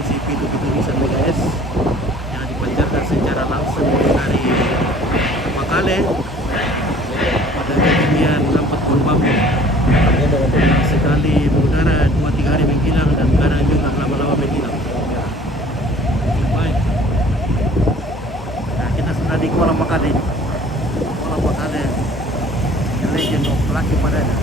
frekuensi Pitu-Pitu MHz yang dipancarkan secara langsung dari Makale pada ketinggian 40 bambu. Sekali mengudara 2-3 hari menghilang dan kadang juga lama-lama menghilang. Baik. Nah, kita sudah di Kolam Makale. Kolam Makale, The Legend of Lucky Padana.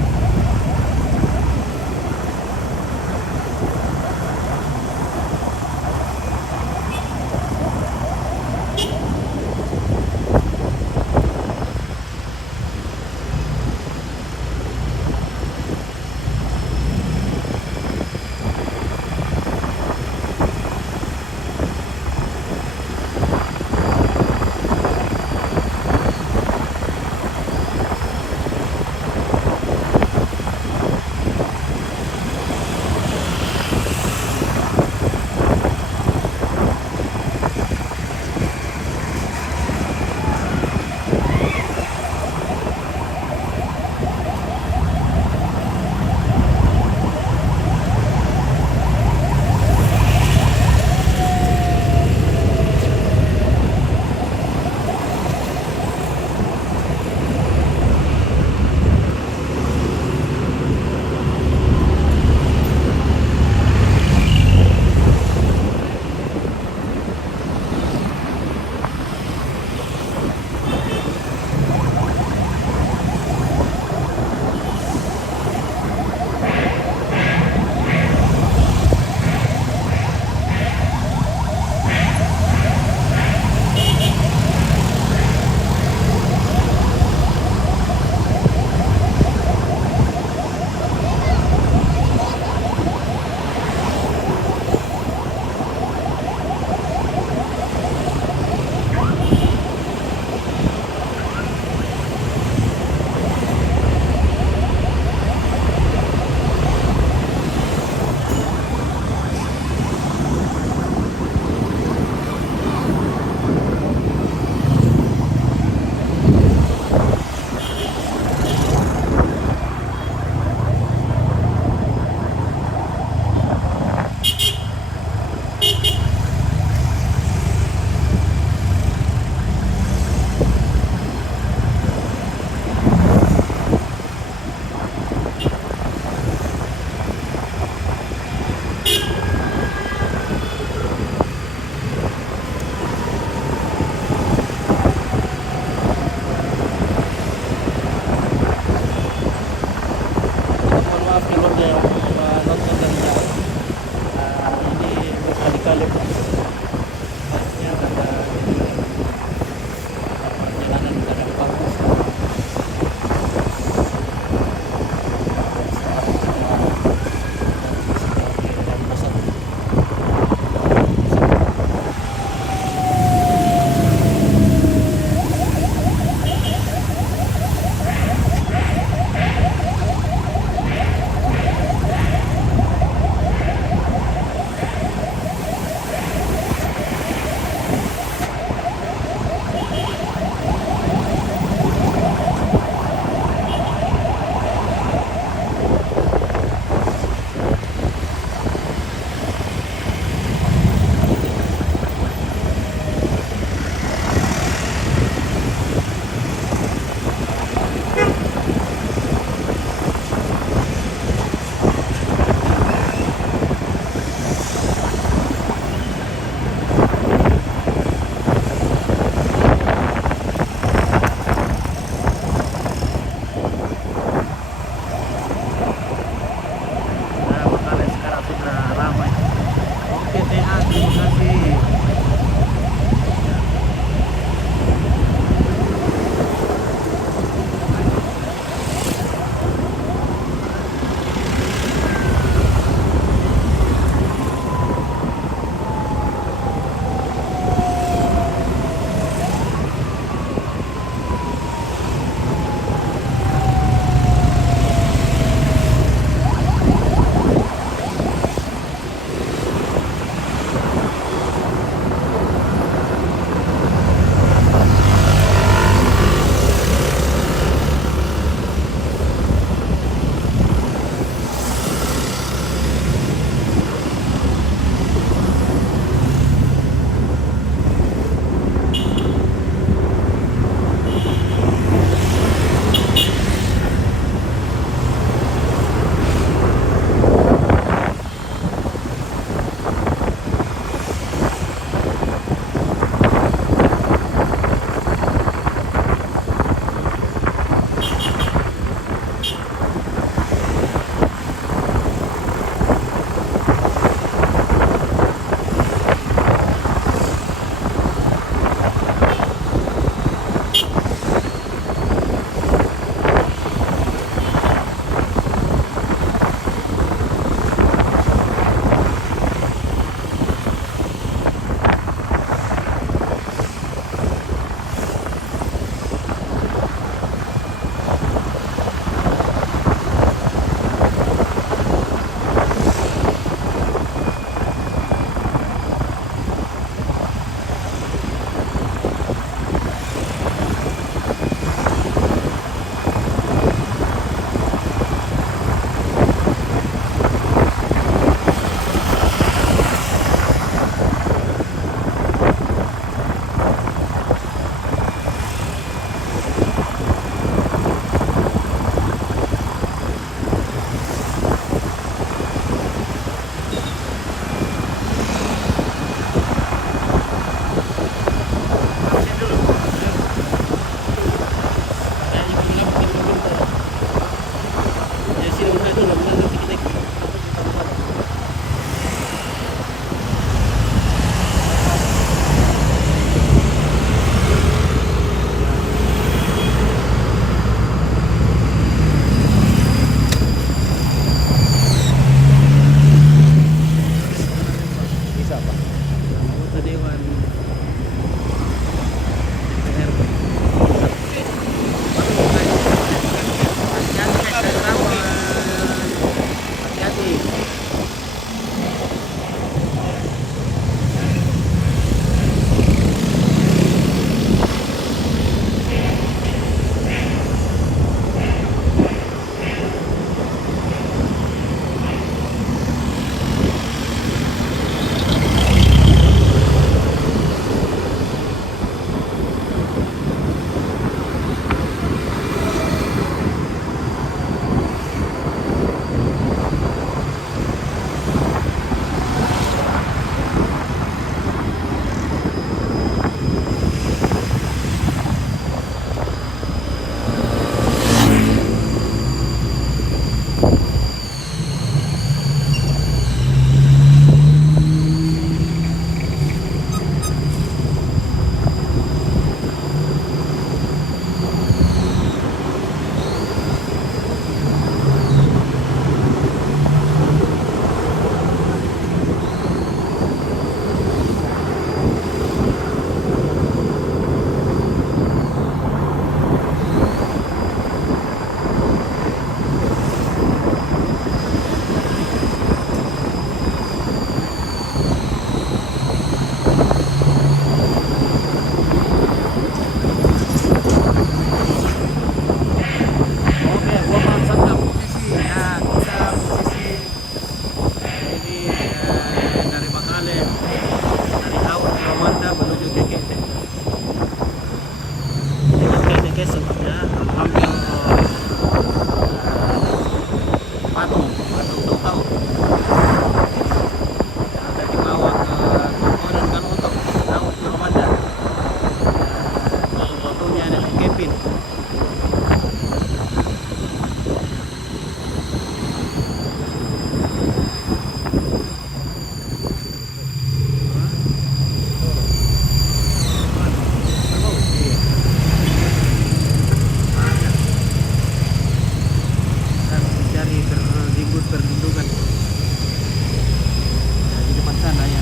sana ya.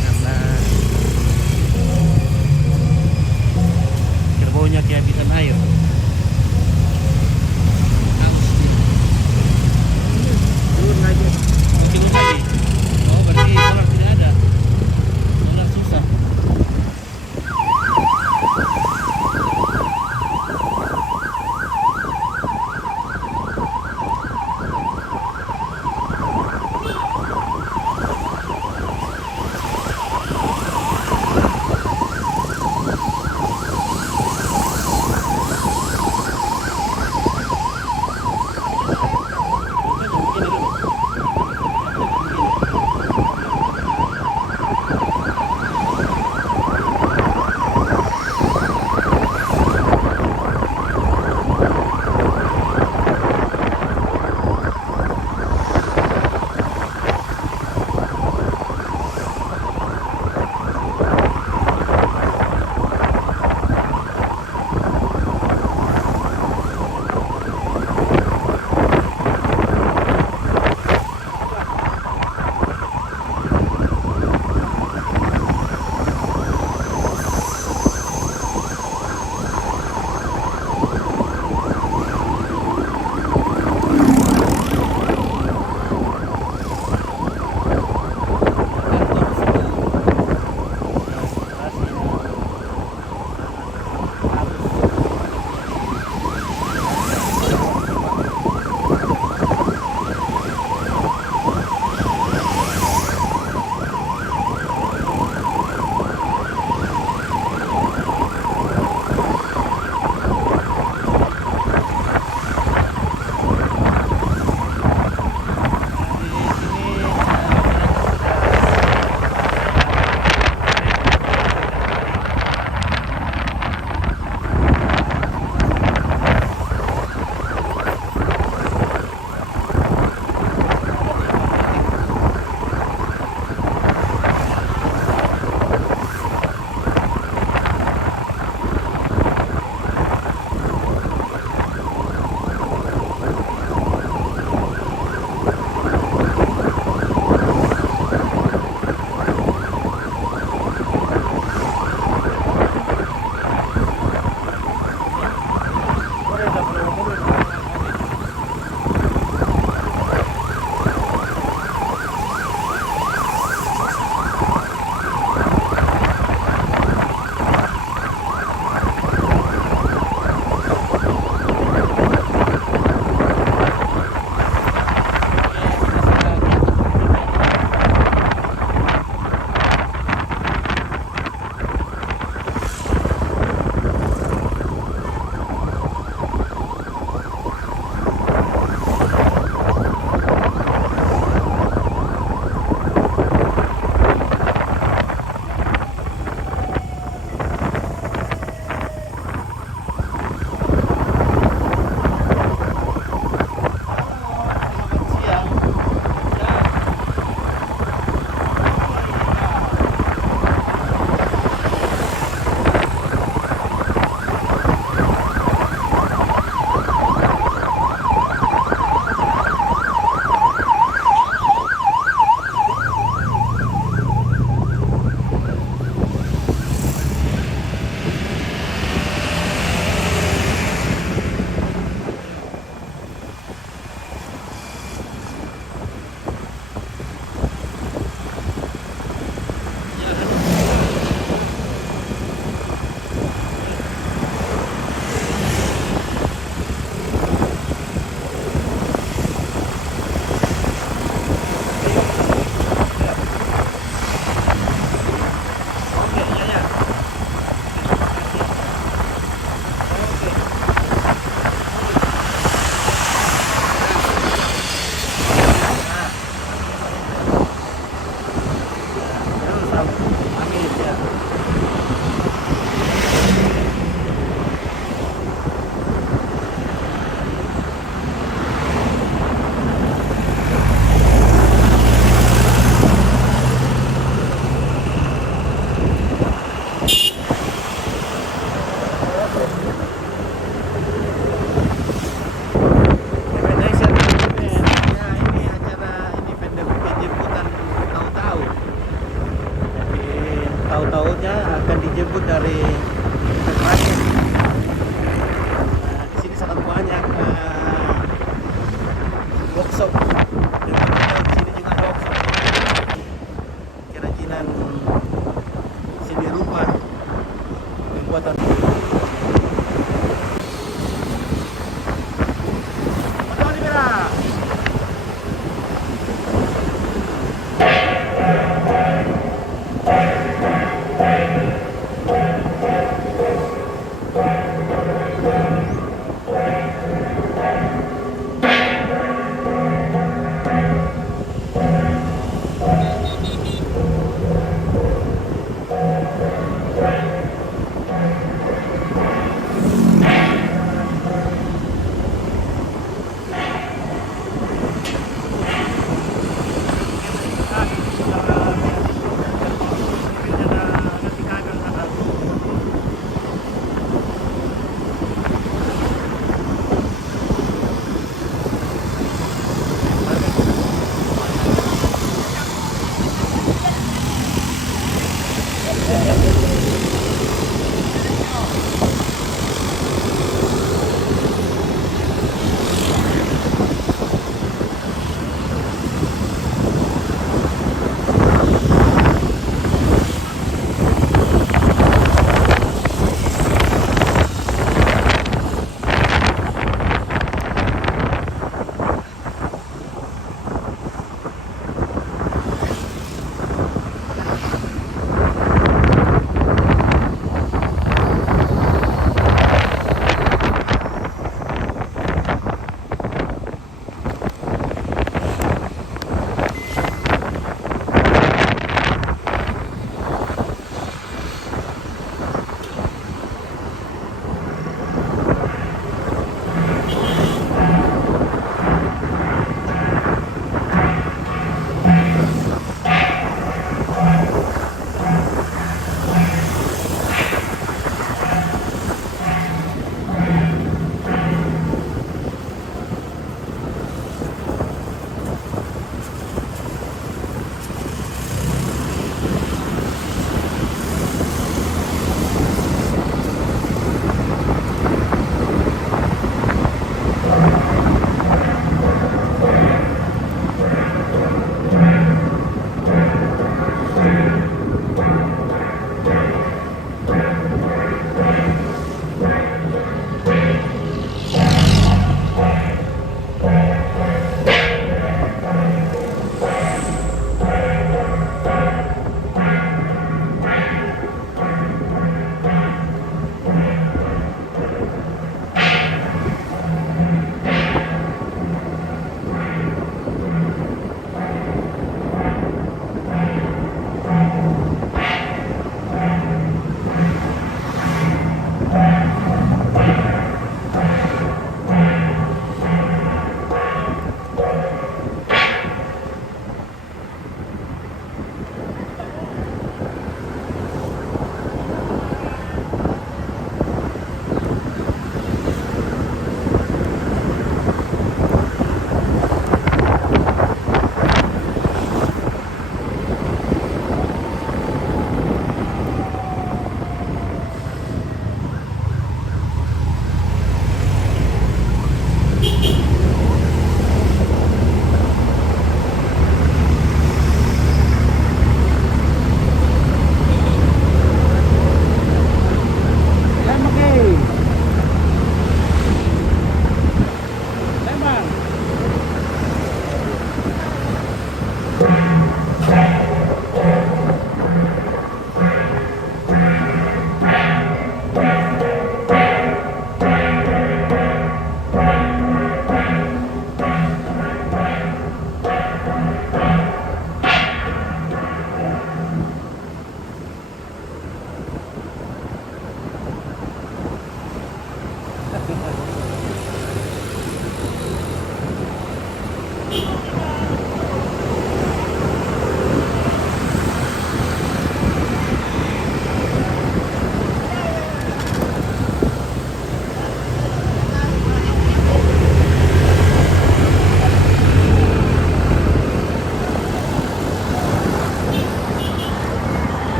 Karena kerbaunya kehabisan air. Turun lagi. Turun lagi. Oh, berarti solar tidak ada. Solar susah.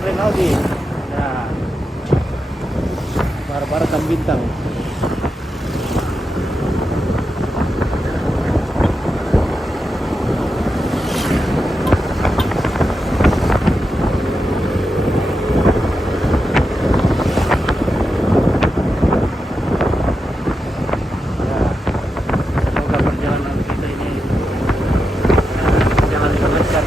Rinaldi. Nah, Barat Bintang. Semoga perjalanan kita ini jalan dengan lancar.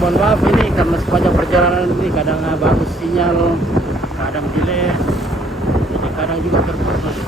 Mohon maaf ini karena sepanjang perjalanan ini kadang bagus sinyal, kadang delay, jadi kadang juga terputus.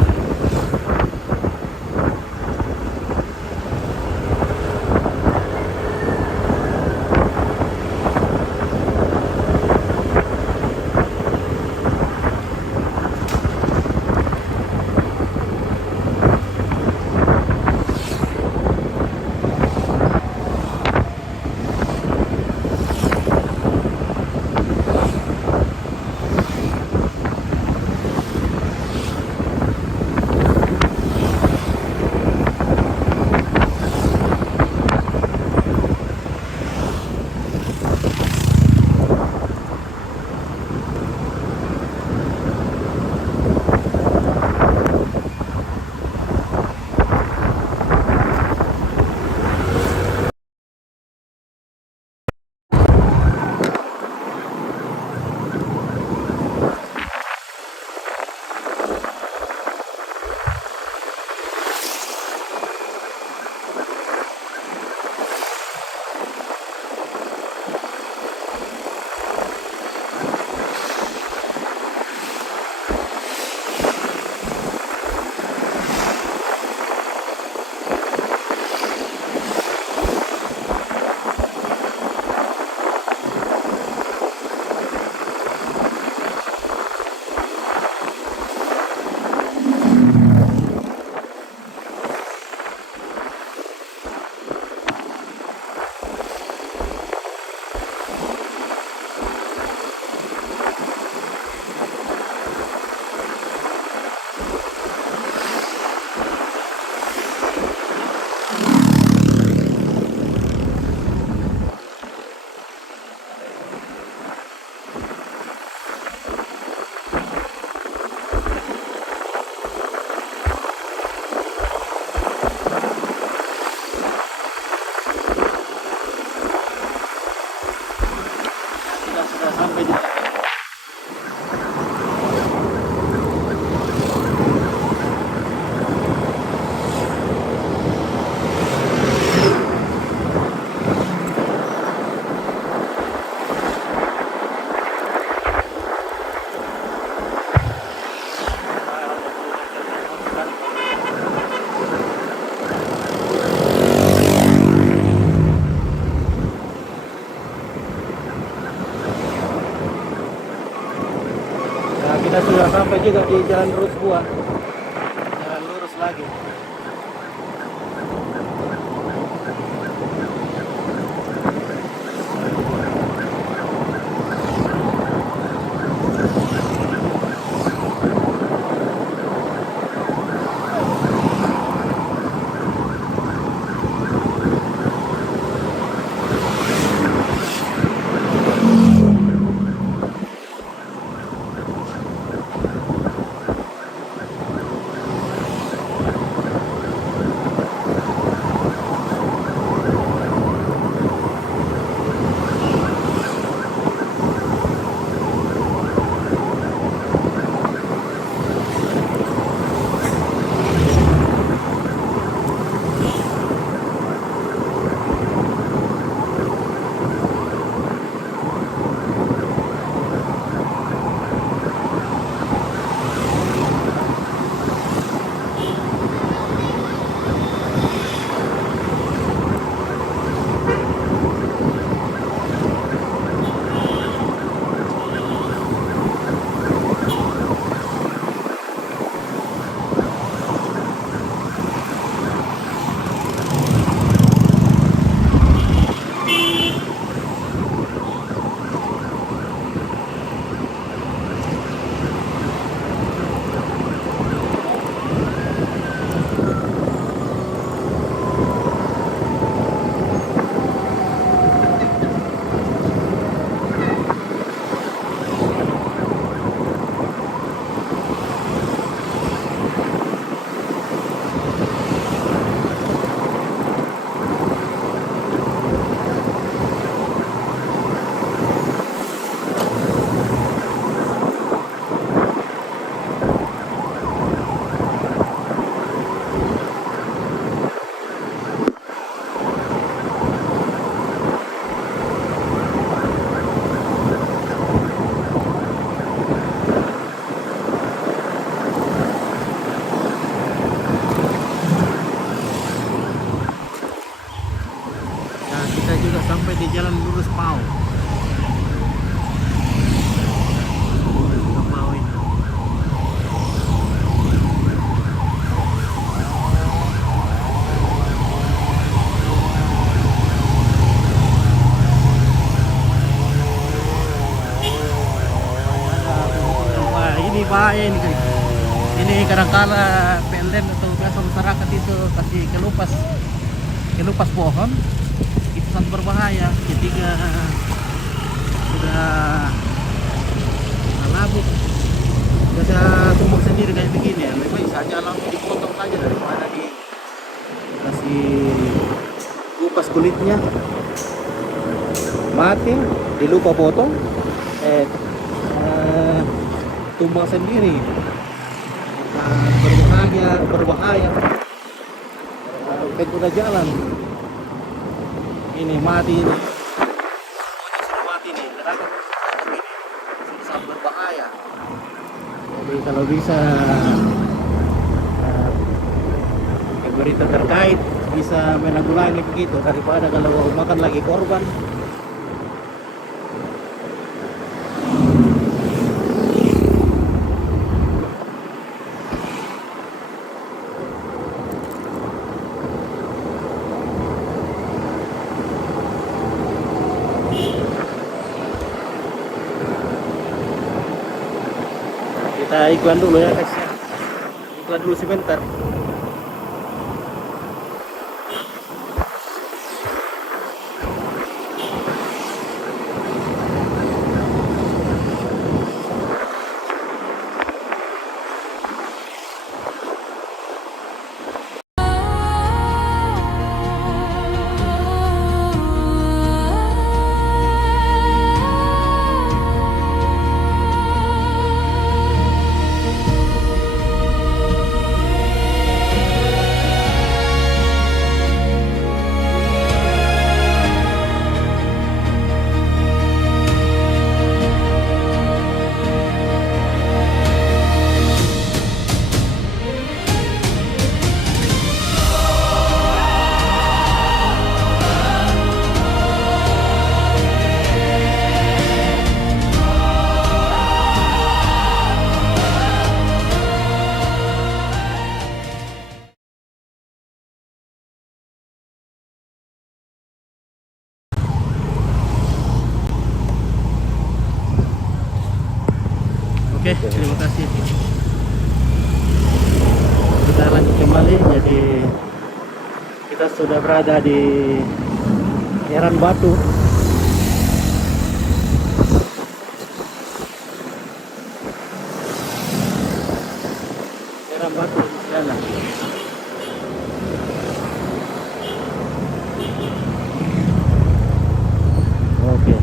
kita sudah sampai juga di Jalan Lurus Buah. Jalan lurus lagi. Kita juga sampai di Jalan Lurus Pau. Pau ini. Wah, ini bahaya ini. Ini kadang-kala PLN atau biasa masyarakat itu kasih kelupas pohon. Itu sangat berbahaya ketika sudah labuk, sudah tumbuh sendiri kayak begini ya. Lebih baik saja langsung dipotong saja daripada dikasih kupas kulitnya mati, dilupa potong, tumbang sendiri. Berbahaya pengguna jalan. Ini mati ini. Sudah mati nih, kenapa? Ini sangat berbahaya. Jadi kalau bisa berita terkait bisa menanggulangi begitu daripada kalau makan lagi korban. Kita iklan dulu ya guys ya. Iklan dulu sebentar. Oke, terima kasih. Kita lanjut kembali. Jadi kita sudah berada di Heran Batu. Heran Batu di sana. Oke.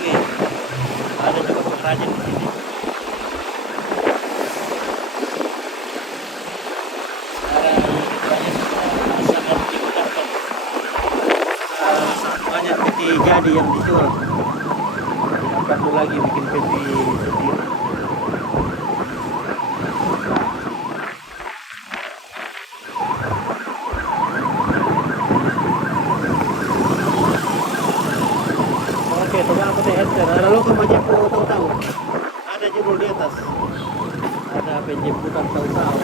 Ini ada juga pengrajin di sini. Sekarang sangat digunakan. Sangat banyak peti jadi yang dijual. Satu lagi bikin peti sendiri. Oke, coba aku enter. Ada logo Majapahit tahu-tahu. Ada judul di atas. Ada penjemputan tahu-tahu.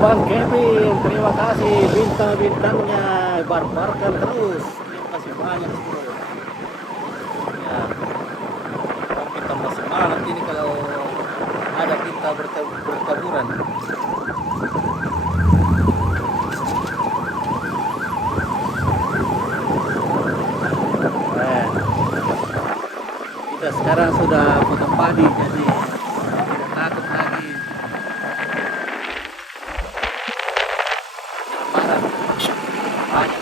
Bang Kevin, terima kasih bintang-bintangnya, barbarkan terus. Terima kasih banyak bro. Ya. malah bertaburan. Kita sekarang sudah potong padi, jadi tidak takut lagi marah banyak lagi.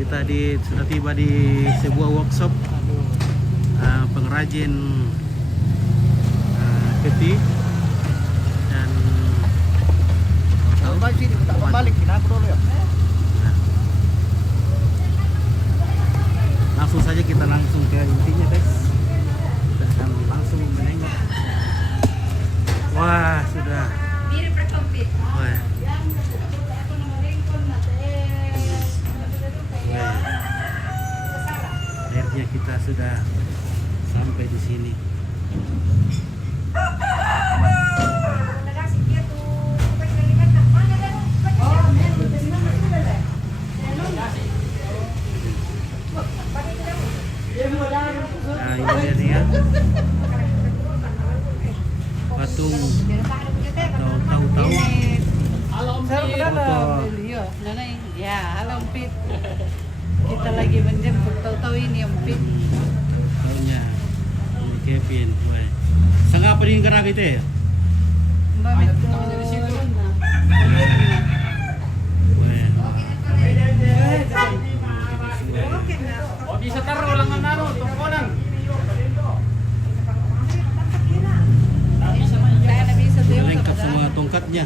Kita sudah tiba di sebuah workshop pengrajin peti dan balik aku dulu ya. Langsung saja kita langsung ke intinya guys. Kita akan langsung menengok. Wah sudah. Wah. Akhirnya kita sudah sampai di sini. Nah ini dia nih ya. patung atau tahu-tahu Halo Saya Ompit. udah Foto. Iya, Nanay. Ya, halo Ompit. Kita lagi menjemput tahu-tahu ini Ompit. tahunya ini Kevin. Wah. Sangga apa din karag ite? Mbak Mito. O di sa taro lang ang naro, tungkonan. Kaya na bisa tayo Lengkap sama tongkatnya.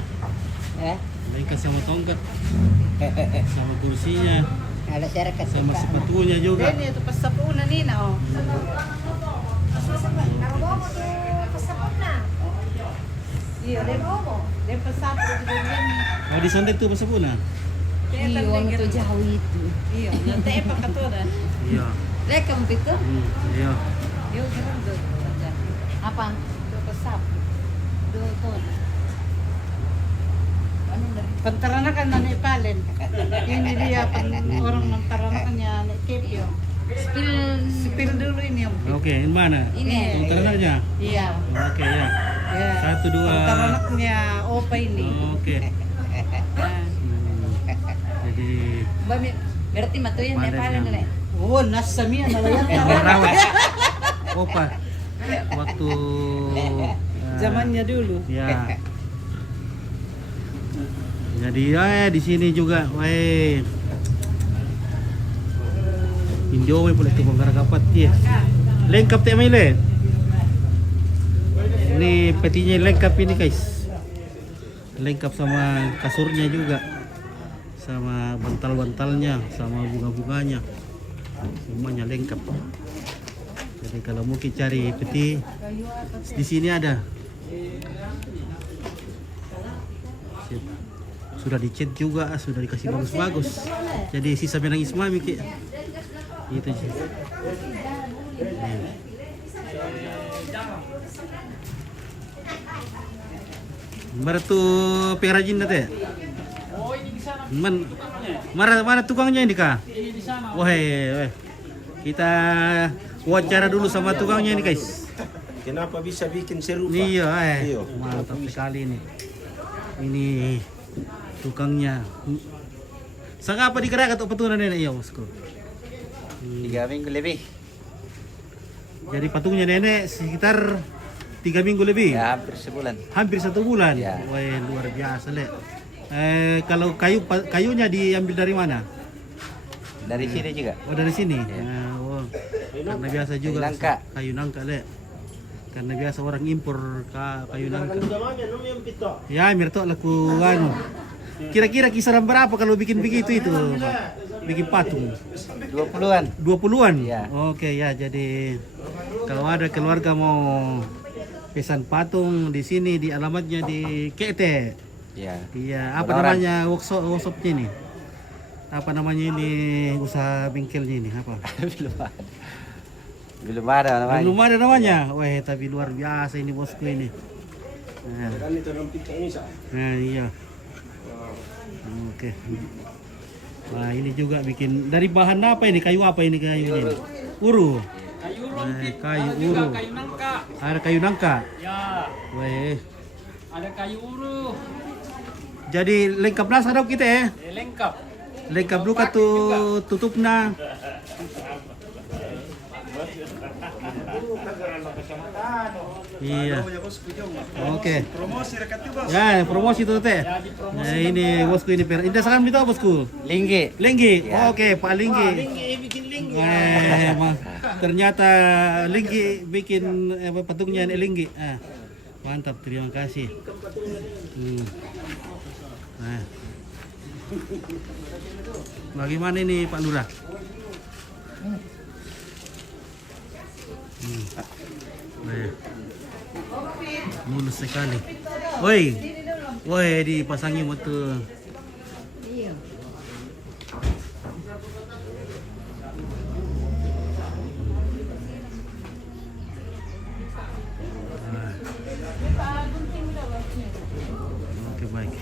Eh, Lengkap sama tongkat, sama kursinya, ada syarikat sama sepatunya juga. Then ito pas sa punan nina oh. Iya, then pas sa punan. Oh di sana itu masa puna? Iyo, ano to jauh itu. Iya, nanti pa katodan. Iya. Rekam itu? Iya. Yo, ganun do. Apa? Do pas sa. Do to. Ano na? Pantaranakan na ni Palen. Ini dia orang pantaranakan niya ni Kepio. Spill dulu ini Om. Oke, ini mana? Ini. Tongkatannya? Iya. Oke ya. Ya. 1, 2. Pantaranaknya Opa ini. Oke. Ah. Jadi Mbak, berarti matuyan Mana ya paling yang- nilai. Oh, nasa miya nalayan yang merawat. Opa. Waktu Zamannya dulu. ya. Jadi ya di sini juga, weh. Indomie pula itu bongkar kapat ya. Lengkap tak Maile? Ini petinya lengkap ini guys. Lengkap sama kasurnya juga. Sama bantal-bantalnya, sama bunga-bunganya. Semuanya lengkap. Jadi kalau mungkin cari peti di sini ada. Sip. Sudah dicat juga, sudah dikasih bagus-bagus. Jadi sisa menangis mami Ki. Itu sih. Bertu pengrajin teh. Oh, ini di sana. Mana tukangnya ini kak? Ini di sana. Wah, kita wawancara dulu sama tukangnya ini guys. Kenapa bisa bikin serupa? Iya, Iya. mantap sekali ini. Ini tukangnya. Sang apa digerak atau petunan nenek ya bosku? 3 minggu lebih. Jadi patungnya nenek sekitar 3 minggu lebih. Ya, hampir sebulan. Hampir 1 bulan. Ya. Wah, luar biasa le. Kalau kayunya diambil dari mana? Dari sini juga. Oh dari sini. Nah, oh. Karena biasa juga Kayu nangka. Kayu nangka le. Karena biasa orang impor kayu nangka. Ya, mirto laku anu. Kira-kira kisaran berapa kalau bikin begitu itu? Bikin patung. 20-an. 20-an? Iya. Oke ya, jadi kalau ada keluarga mau pesan patung di sini di alamatnya di Kete. Ya. Iya, apa Beneran. namanya workshopnya ini? Apa namanya ini usaha bengkelnya ini? Apa? Belum ada. Belum ada namanya. Belum ada namanya. Wah, tapi luar biasa ini bosku ini. Nah, nah iya. Oke. Nah, ini juga bikin dari bahan apa ini? Kayu apa ini kayunya? Uru. Kayu Kayu rompit. kayu Ada juga uru. kayu nangka. Ada kayu nangka. Ya, Wah. ada kayu uru. Jadi lengkap nasa dong kita ya. Lengkap. Lengkap luka tuh tutupnya. Iya. Oke. Ya, promosi tuh teh. Nah, ini bosku ini Indah sakam itu bosku. Linggi. Linggi. Ya. Oke, Pak Linggi. Ternyata Linggi bikin patungnya ini Linggi. Mantap, terima kasih. Nah. Bagaimana ini Pak Lurah? Nah. Mulus sekali. Woi. Woi, dipasangi motor. Iya. Oke, baik.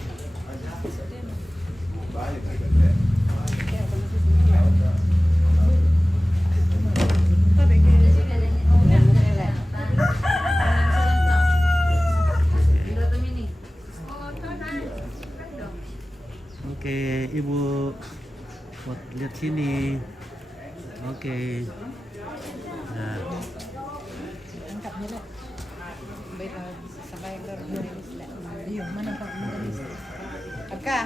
sini. Oke. Nah, Angkat nila. Baiklah, sampai ke rumah. Iya, mana Pak? Aka.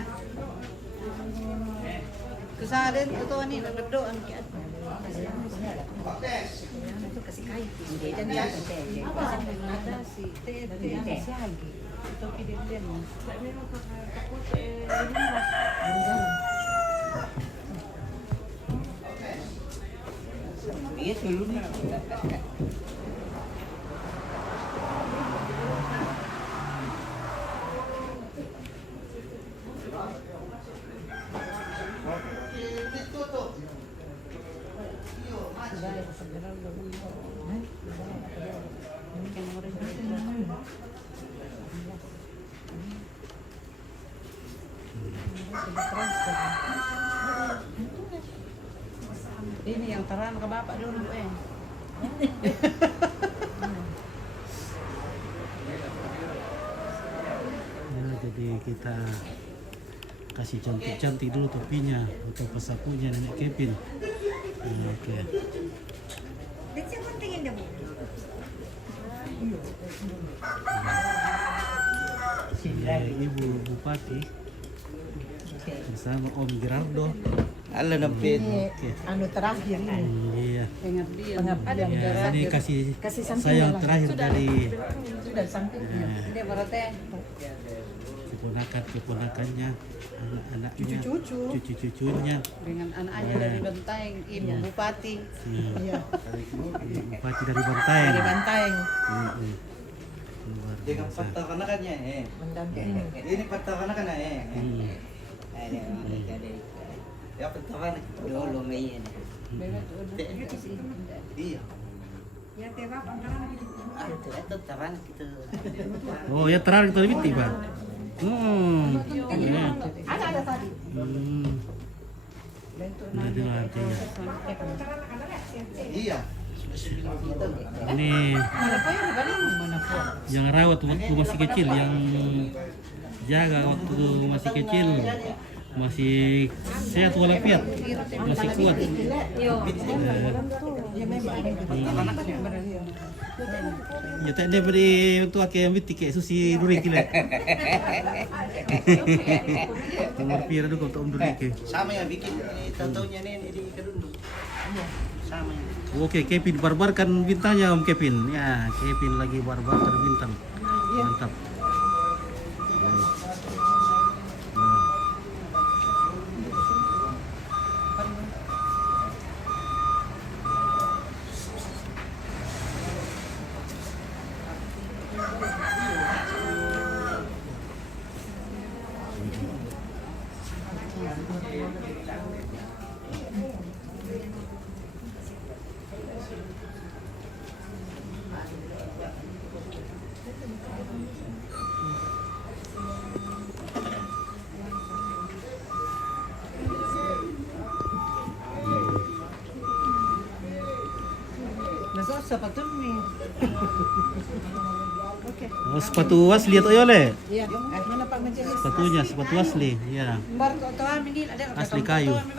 Kesalin itu ni berdoa ni. Itu kasih kayu. Dan dia apa ada si teh si lagi. Itu pilih dia. Iya dulu nih. Ini yang terang ke bapak dulu ya, jadi kita kasih cantik-cantik dulu topinya atau pesakunya nenek Kevin. Nah, oke. Ibu Bupati bersama Om Gerardo. Ala nampin. Oke. anu terakhir ini. Iya. Ingat dia. Pengabdian Ya, ini kasih samping sayang lah. terakhir dari Sudah samping. Dia berarti keponakannya, anak-anaknya, Cucu-cucu. cucu-cucunya, Dengan anaknya dari Banteng, Ibu Bupati. iya. Iya. Bupati dari Bantaeng. Dari Banteng. Mm-mm. Luar Dengan biasa. fakta kanakannya Mendampingi. Ini fakta kanakan Hmm. Ya fakta kanak dulu ngayon. Iya. Ya teh bapak kan Itu taran gitu. Oh ya terang itu lebih tiba. Iya. ada tadi. Jadi artinya. Iya. Ini Mana po yan? Galing mana po? yang rawat waktu masih kecil, yang jaga waktu masih kecil, masih sehat walafiat, masih kuat. Ya memang. Ya tak ada beri untuk aku yang bitik kayak susi duri kile. Nomor pira dulu untuk duri ke. Sama yang bikin tatonya nih di Kedundung. Sama. Oke, Kevin barbarkan bintangnya Om Kevin. Ya, Kevin lagi barbarkan bintang. Mantap. Nasa sepatu ni. Oke. Oh, sepatu asli atau yole? Iya. Mana Pak Majelis? Sepatunya sepatu asli, ya. Bar kok tahu ini ada Asli kayu. Ini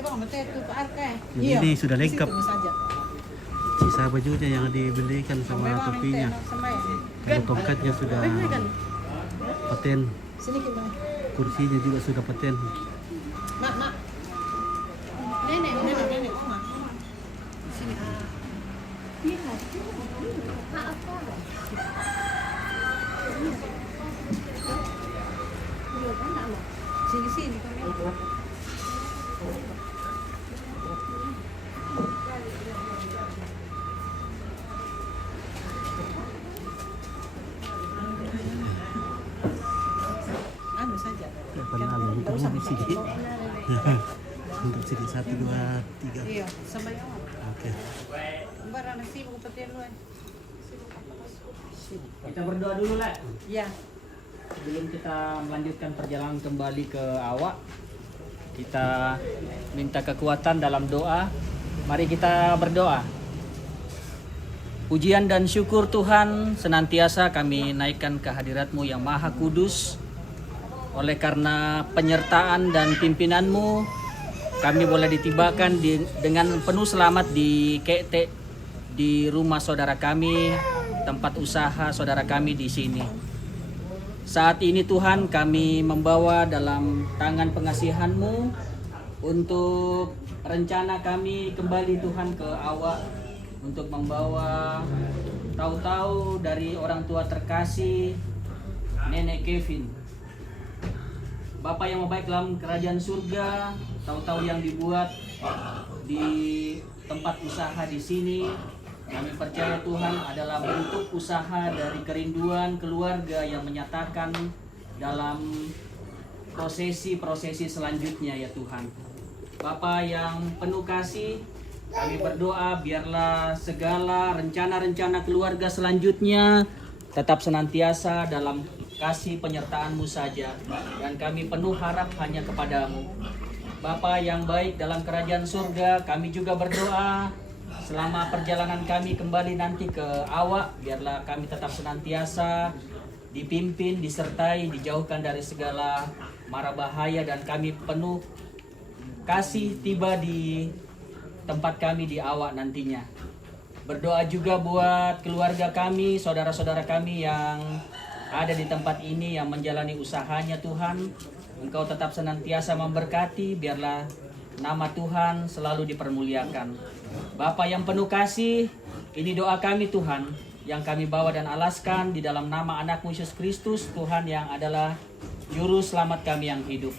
bang betul itu Pak Arka. Jadi ini sudah lengkap. Situ saja. Sisa bajunya yang dibelikan sama topinya. Kalau tongkatnya sudah paten, Sini kita. kursinya juga sudah paten. Mak, mak. Nenek, nenek, nenek. Oma. Sini. Sini, sini kami. Anu saja. Penal untuk mobil sidik. Untuk sidik 1, 2, 3. Iya, sama yang. Oke. Barang nasi buku petir lu. Kita berdoa dulu lah. Iya. Sebelum kita melanjutkan perjalanan kembali ke awak, kita minta kekuatan dalam doa. Mari kita berdoa. Pujian dan syukur Tuhan senantiasa kami naikkan ke hadirat-Mu yang Maha Kudus. Oleh karena penyertaan dan pimpinan-Mu, kami boleh ditibakan dengan penuh selamat di KT, di rumah saudara kami, tempat usaha saudara kami di sini. Saat ini Tuhan, kami membawa dalam tangan pengasihan-Mu untuk rencana kami kembali Tuhan ke Awak, untuk membawa tahu-tahu dari orang tua terkasih Nenek Kevin. Bapak yang baik dalam kerajaan surga, tahu-tahu yang dibuat di tempat usaha di sini, kami percaya Tuhan adalah bentuk usaha dari kerinduan keluarga yang menyatakan dalam prosesi-prosesi selanjutnya ya Tuhan. Bapa yang penuh kasih, kami berdoa biarlah segala rencana-rencana keluarga selanjutnya tetap senantiasa dalam kasih penyertaan-Mu saja. Dan kami penuh harap hanya kepadamu. Bapa yang baik dalam kerajaan surga, kami juga berdoa selama perjalanan kami kembali nanti ke Awak, biarlah kami tetap senantiasa dipimpin, disertai, dijauhkan dari segala mara bahaya, dan kami penuh kasih tiba di tempat kami di Awak nantinya. Berdoa juga buat keluarga kami, saudara-saudara kami yang ada di tempat ini yang menjalani usahanya Tuhan. Engkau tetap senantiasa memberkati, biarlah nama Tuhan selalu dipermuliakan. Bapa yang penuh kasih, ini doa kami Tuhan yang kami bawa dan alaskan di dalam nama anak-Mu Yesus Kristus, Tuhan yang adalah juru selamat kami yang hidup.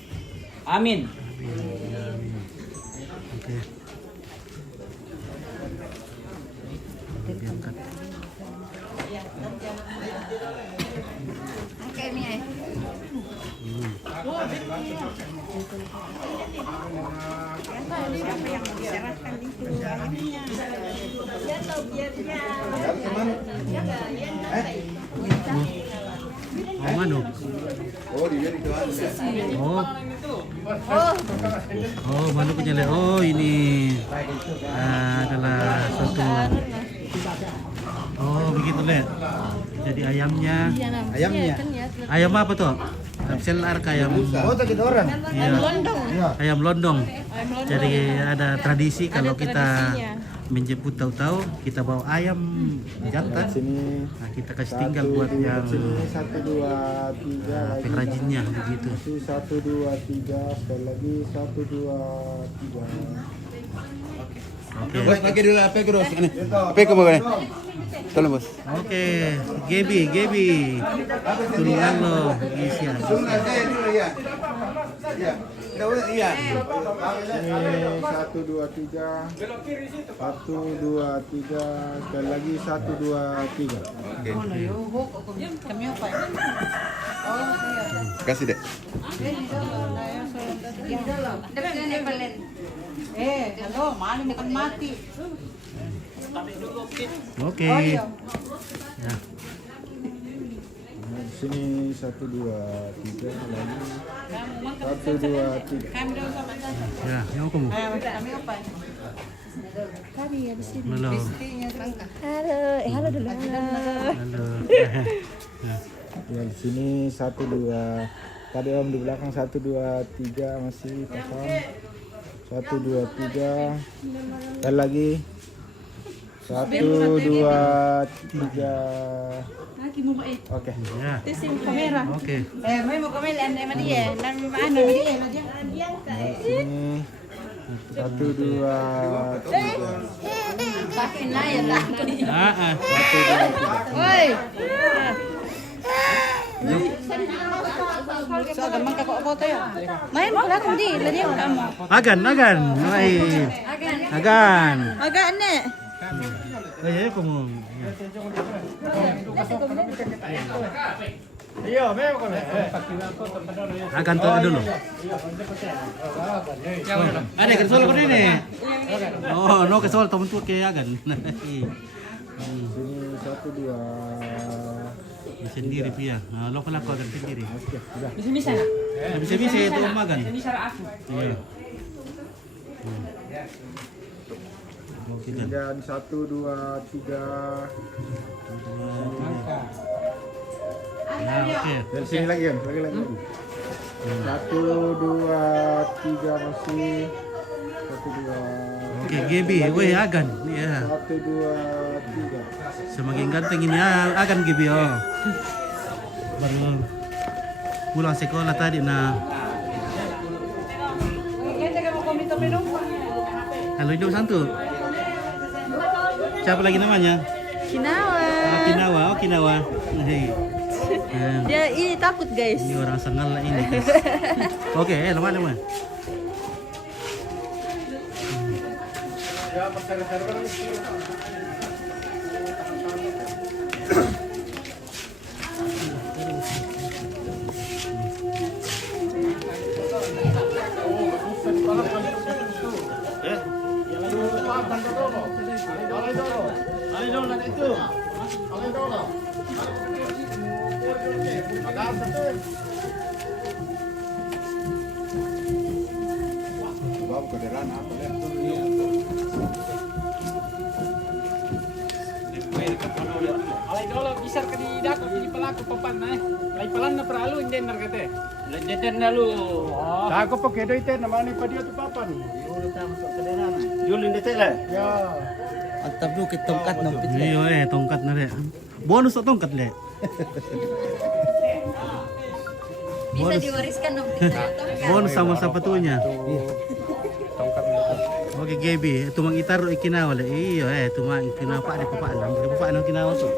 Amin. Diangkat. Oke, Mia. Siapa yang diserahkan itu ayamnya? Oh, mano. Oh. Oh, mano penyele. Oh, ini adalah satu. Oh, begitu Le. Jadi ayamnya. Ayamnya. Ayam apa tuh? Kapsel arka ayam. Oh, tak kita orang. Iya. Ayam londong. Jadi ada tradisi kalau kita menjemput tahu-tahu kita bawa ayam jantan. Sini Nah, kita kasih tinggal buat yang 1, 2, 3 pengrajinnya begitu. 1, 2, 3 sekali lagi 1, 2, 3. Oke. Bos pakai dulu apa terus ini? Apa ke bawah? Tolong bos. Oke, Gebi. Tulungan lo, Isya. Iya. Iya. Iya. Ini 1, 2, 3 1, 2, 3 sekali lagi 1, 2, 3. Oke. Kami apa? Kasih deh. Halo, maling akan mati. Oke. Ya. Di sini 1, 2, 3 lagi 1, 2, 3. Kami dulu sama Ya, yang kamu. kami apa? Kami ya di sini. Halo. Halo dulu. Halo. Ya di sini 1, 2. Tadi Om di belakang 1, 2, 3 masih kosong. 1, 2, 3. Dan lagi 1, 2, 3. Oke. Ya. Kamera. Oke. May mo kami lan naman dia. Lan ano dia na dia. Di sini 1, 2, 3. Pakai layar lah. 1, 2, 3. Oi. So, damang kako foto ya. Main pala kung di, lagi ang kamo. Agan. Baik. Agan. Aga ane. Ayo kamu. Agan tuh dulu. Ada kesol ko din eh. Oh, no kesol temen tuh kayak agan. Sini 1, 2. Sendiri pia. Nah, lo kan aku agan sendiri. Bisa-bisa. Bisa itu Om Agan. Bisa aku. Iya. Oke dan. Dan 1, 2, 3. Nah, oke. Dan sini lagi kan, lagi. 1, 2, 3 masih. Oke, Gebi, weh Agan. Iya. 1, 2, 3. Semakin ganteng ini Agan Gebi oh. Baru pulang sekolah tadi nah. Halo Indo Santu. Siapa lagi namanya? Kinawa. Kinawa, oh Kinawa. Hei. Dia ini takut guys. Ini orang Sanggala ini. Guys. Oke, lama. Alay dolo bisar ka di dako di pelaku papan na. Lay palan na pralo hindi na kate. Lejeter na lu. Dako pa kedo ite naman ni padio tu papan. Yulin dito lah. Ya. Mantap lu ke tongkat no pit. Iya, tongkat na rin. Bonus na tongkat le. Bisa diwariskan dong. Bonus sama sepatunya. Oke, Gebi, itu mang itaruh ikinawa le. Iya, itu mang ikinawa pak de papan. Papan nang kinawa tuh.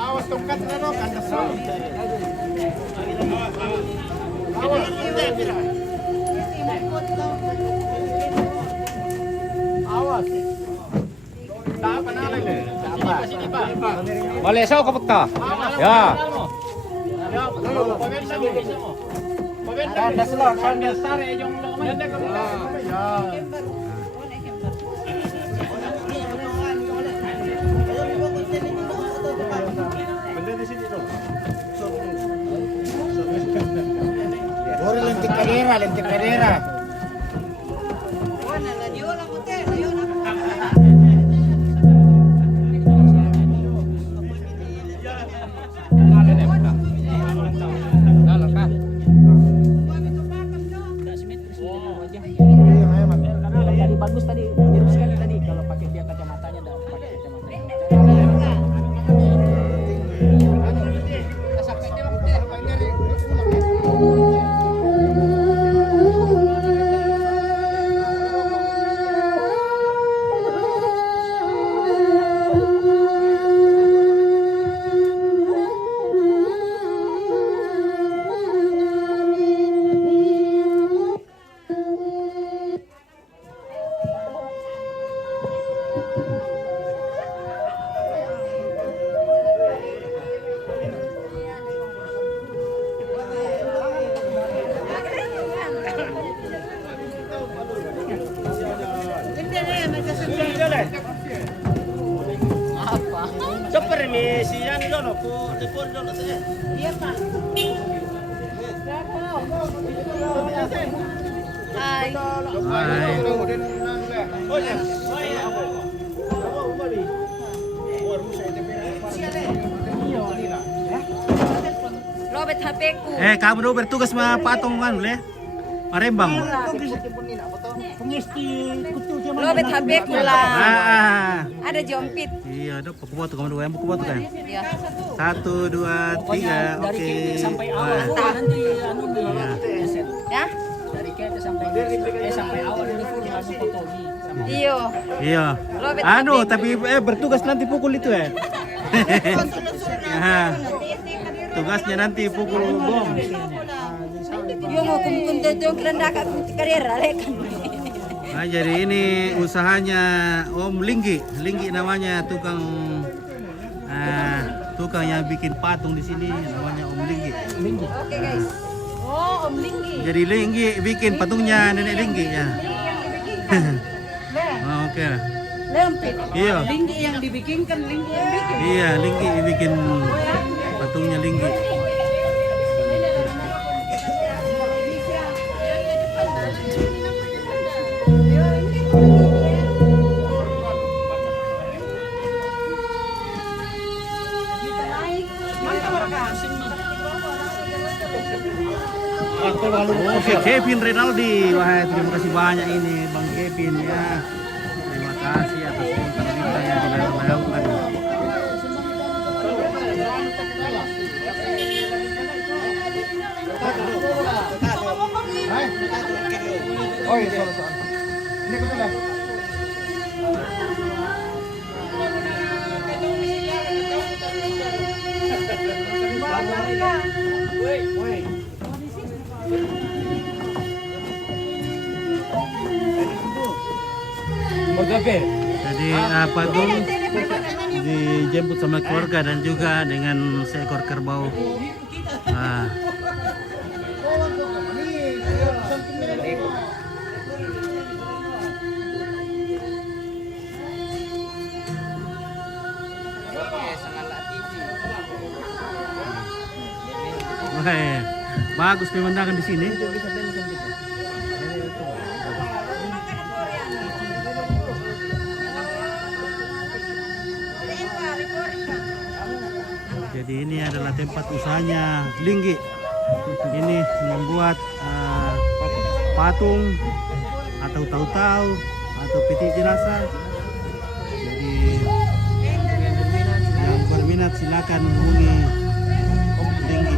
Awas tongkat na no kandas no. Awas. Dapat na lang. Sini pa. Boleh saw kapag ta. Ya. Ya, paganda mo. Paganda sila, kandas tare yung loman. Ganda ka mo. Ya. Lentik Pereira. Tadi bagus tadi, biru sekali tadi kalau pakai dia kacamatanya dan pakai kacamata. Hai. Robert HP ku. Kamu dulu bertugas sama patungan le. Marembang. Robert HP ku lah. Ah. Ada jompit. Iya, dok. Buku foto kamu dulu, buku foto kan. Iya. 1, 2, 3. Dari Oke. KT sampai awal nanti anu nih. Ya? Dari KT sampai sampai awal ini full langsung foto nih. Iyo. Iya. Robert Anu, tapi bertugas nanti pukul itu ya. Ya. Tugasnya nanti pukul bom. Yo mau kum dong keranda ka karera lek. Nah, jadi ini usahanya Om Linggi. Linggi namanya tukang yang bikin patung di sini namanya Om Linggi. Oke guys. Oh, Om Linggi. Jadi Linggi bikin patungnya Nenek Linggi ya. Oh, oke. Lempit. Iya. Linggi yang dibikinkan, linggi yang bikin. Iya, Linggi bikin patungnya Linggi. Oke, Kevin Renaldi. Wah, terima kasih banyak ini Bang Kevin ya. Terima kasih atas komentar yang dilakukan. Oh iya, soal. Ini betul lah. Jadi patung dijemput sama keluarga dan juga dengan seekor kerbau. Ah. Wah, bagus pemandangan di sini. Jadi ini adalah tempat usahanya Linggi. Ini membuat patung atau tahu-tahu atau peti jenazah. Jadi yang berminat silakan hubungi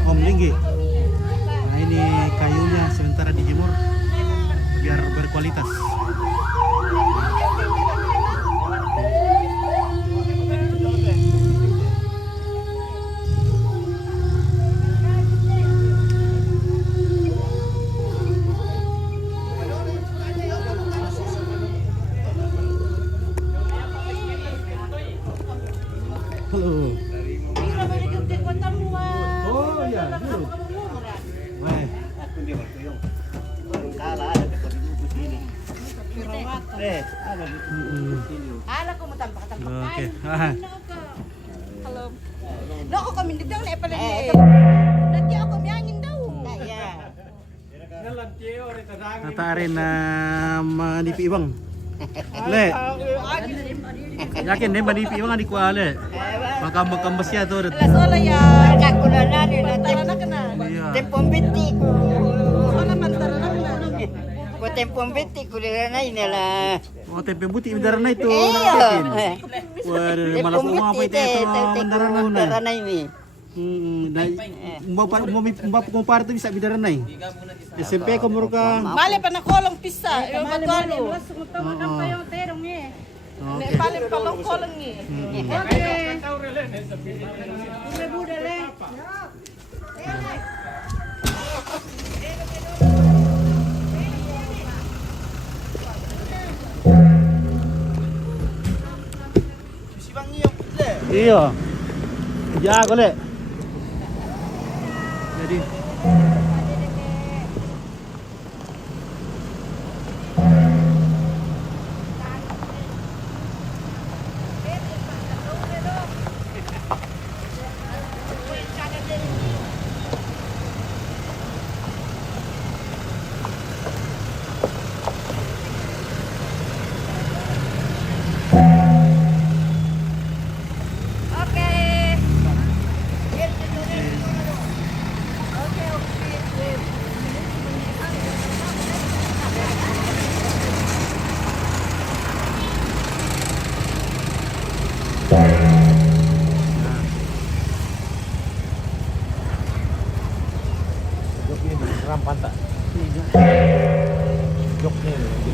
Om Linggi. Nah ini kayunya sementara dijemur biar berkualitas. Halo. Oh iya, dulu. Wah. Ala ko mo tampak-tampak. Oke. Halo. No, ako kami dito na pala ni. Nanti ako miyangin daw. Iya. Natarin na manipi ibang. Le. Yakin deh manipi ibang di kuale. Makambas ya tuh. Alas ola ya. Ako na nani na tara na. Iya. Tempong biti ko. Ola man tara na. Ko tempong biti ko na inala. Oh tempe buti mendarana itu. Iya. Waduh, malas mau apa itu mendarana na. Mendarana ini. Mbak kumpara itu bisa bidarana nih. SMP ko ka. Bale pa na kolong pisa. Yung patolo. Oke. Bale pa lang kolong ni. Iya. Jago le. Jadi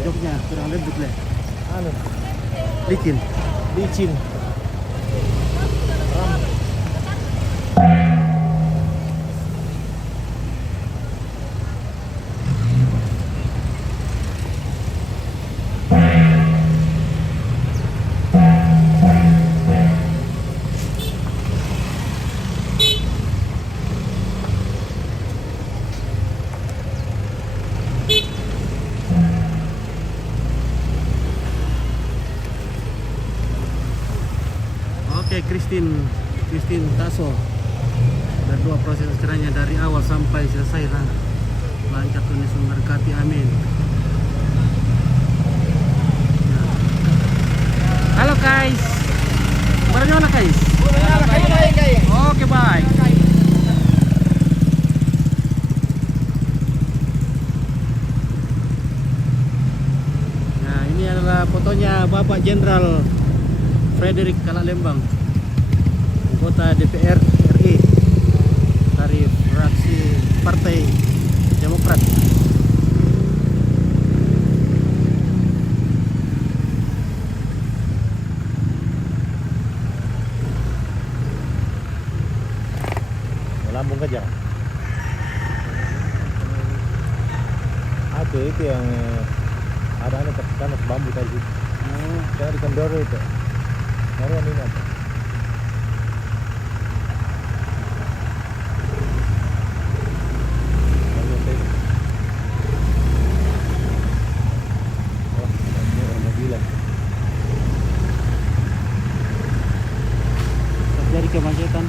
joknya kurang lembut le. Anu, Licin. licin. Christine Taso. Berdoa proses acaranya dari awal sampai selesai lah. Lancar Tuhan Yesus memberkati, amin. Halo guys, bagaimana guys? Oke, bye. Nah, ini adalah fotonya Bapak Jenderal Frederick Kalalembang, anggota DPR RI dari fraksi Partai Demokrat. Lambung aja. Ada itu yang ada anak kanas bambu tadi. Dari kendor itu. Baru ini apa? Terjadi kemacetan.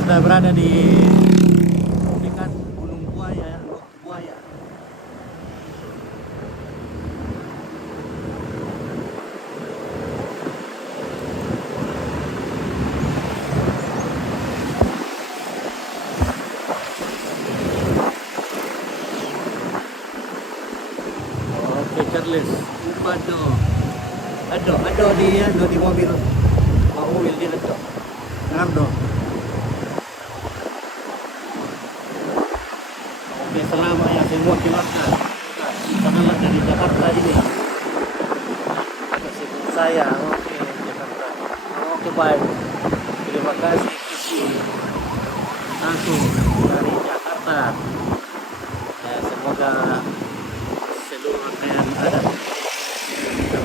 sudah berada di dekat Gunung Buaya, Lok Buaya. Oke, Charles, Upado. Ado di mobil. Mobil dia ado. Nardo. Oke, selama ya semua keluarga katakanlah dari Jakarta ini sibuk saya. Oke, Jakarta. Oke, baik, terima kasih Kiki langsung dari Jakarta. Ya, semoga seluruh rangkaian adat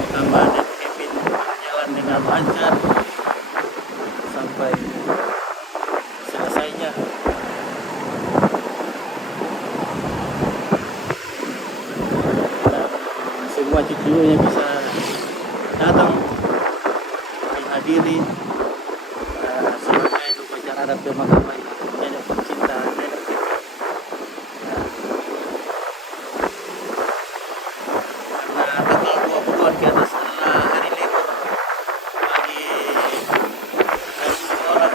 sama dan Kevin berjalan dengan lancar sampai selesainya. Semua cucunya bisa datang menghadiri serangkaian upacara adat pemakaman nenek pencinta nenek kita. Karena tanggal 20 ke atas adalah hari libur bagi hari sekolah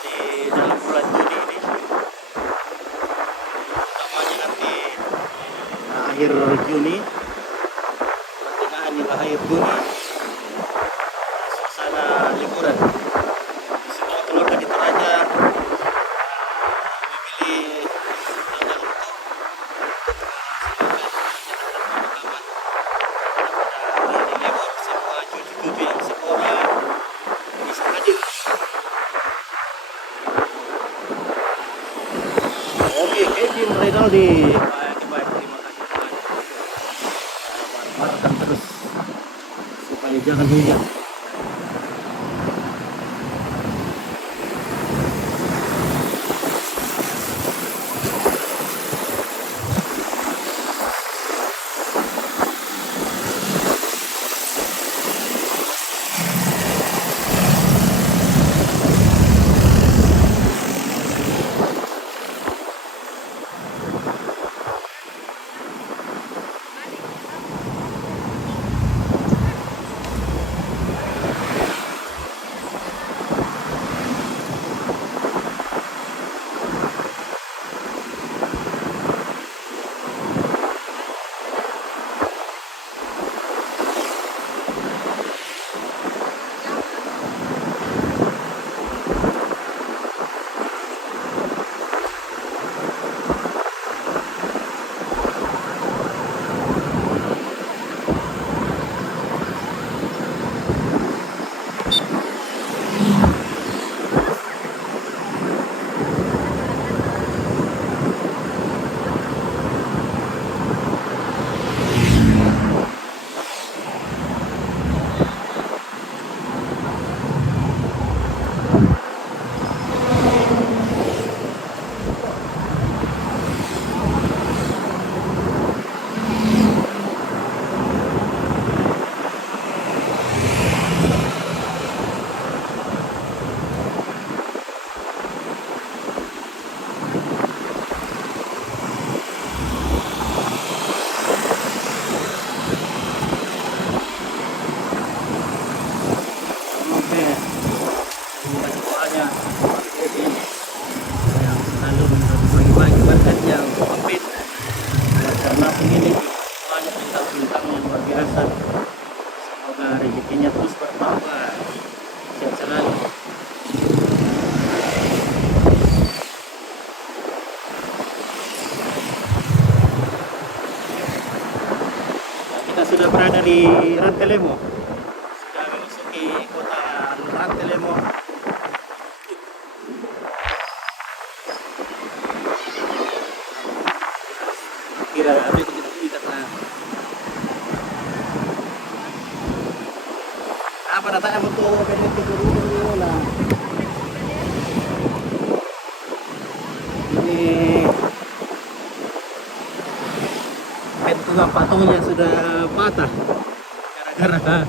di dalam bulan Juni ini, utamanya nanti akhir Juni, pertengahan hingga akhir Juni, suasana liburan. Semua keluarga di Toraja memilih tanggal untuk hari libur. Semua cucu-cucu yang sekolah bisa hadir. Oke, Kevin Rinaldi. Baik, terima kasih banyak. Marahkan terus supaya jangan hujan. Sudah berada di Rantelemo, sudah memasuki kota Rantelemo. Kira apa itu kita lah. Apa datanya untuk pendek dulu lah. Ini pentungan patungnya sudah patah gara-gara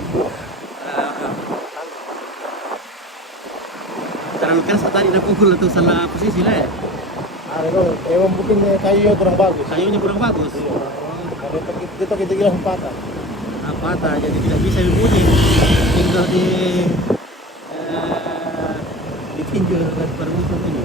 terlalu kan tadi nak pukul itu salah posisi lah ya. Ada tuh, emang mungkin kayunya kurang bagus. Kayunya kurang bagus. Kalau kita hilang patah. Patah jadi tidak bisa berbunyi. Tinggal ditinjau baru bisa bunyi.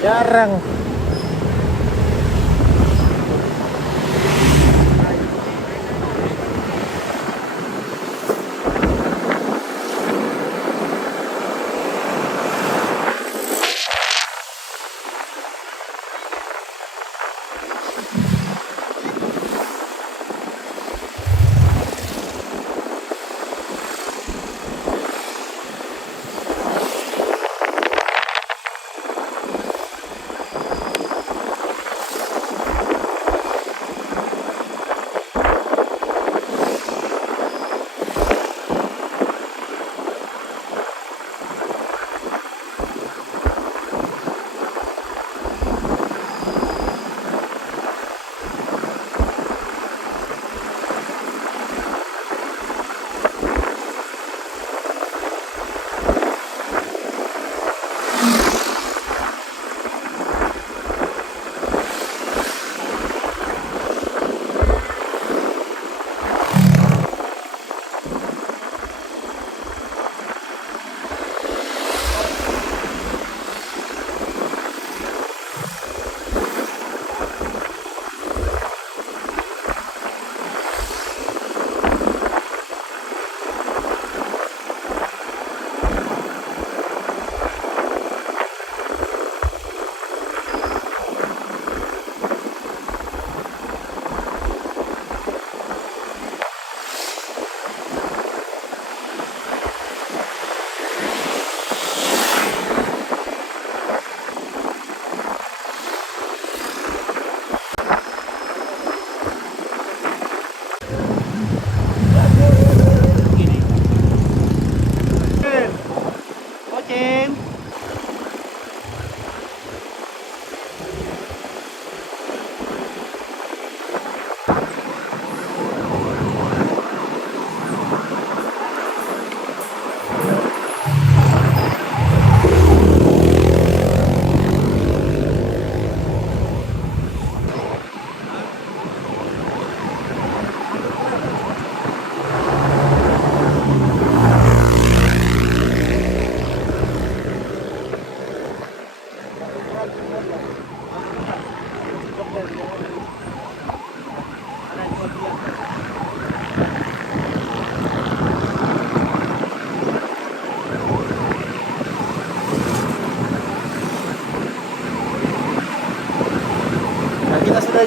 Jarang.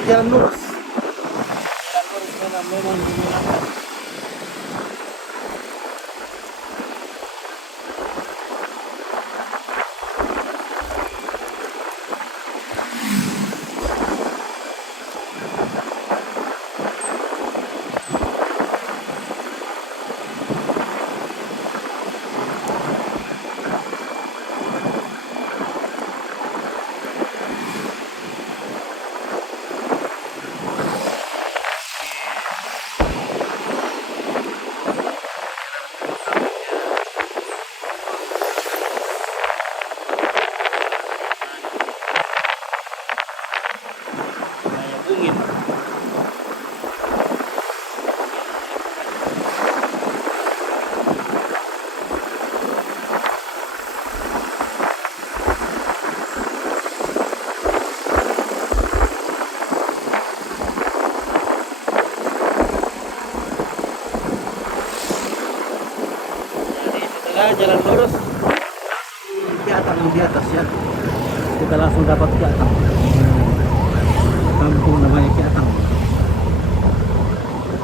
jalan lurus. Jalan lurus memang digunakan. Kayak bungin. Jadi setelah jalan lurus Kiatang di atas ya, kita langsung dapat Kiatang. Kampung namanya Kiatang.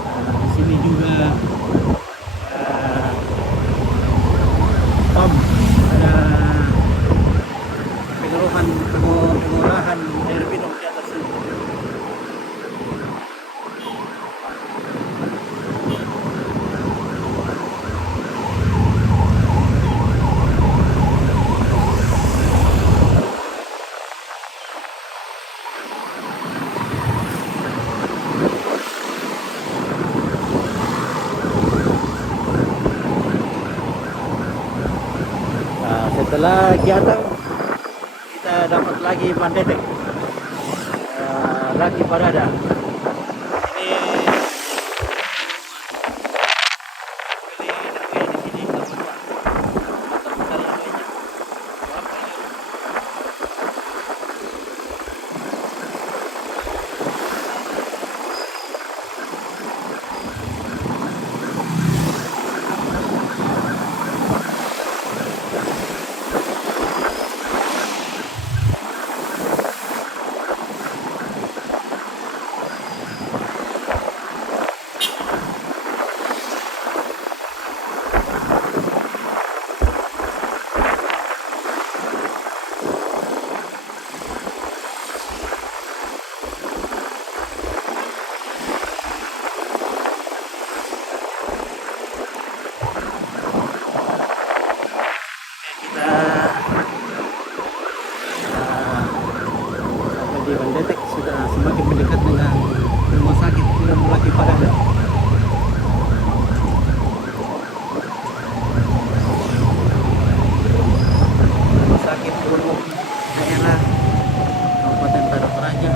Nah, di sini juga PAM, ada pengolahan air minum di atas sini. Nah, setelah Kiatang kita dapat lagi Pandetek, lagi Parada. Ini beli di sini sampai di Pandetek, sudah semakin mendekat dengan rumah sakit Ilmu Laki Parada. Rumah sakit umum daerah Kabupaten Tanah Toraja.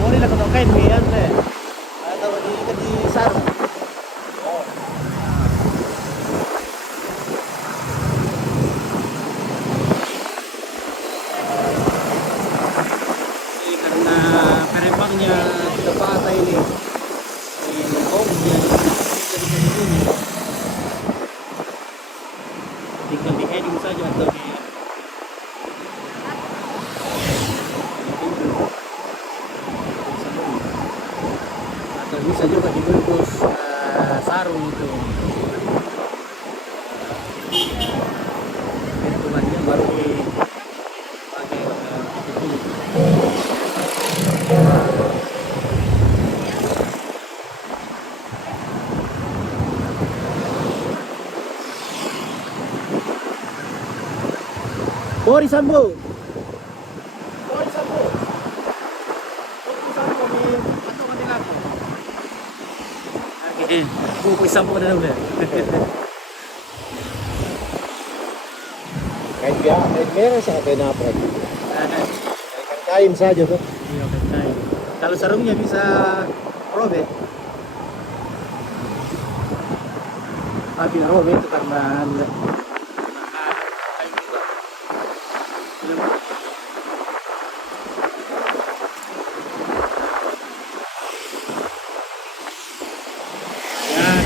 Oh, nila ko kain ni Andre. Ada di sarung. Ini karena perempangnya sudah patah ini. Ini omnya jadi begini. Tinggal di heading saja atau di atau bisa juga dibungkus sarung itu. Hitungannya baru dipakai itu. Bori Sambo. Bori Sambo. Bori Sambo ni patungan dengan aku. Okay. Bori Sambo dah dulu. Kain dia, kain merah sih kain apa lagi? Kain saja tuh. Iya, kain. Kalau sarungnya bisa robek. Tapi robek itu karena ya,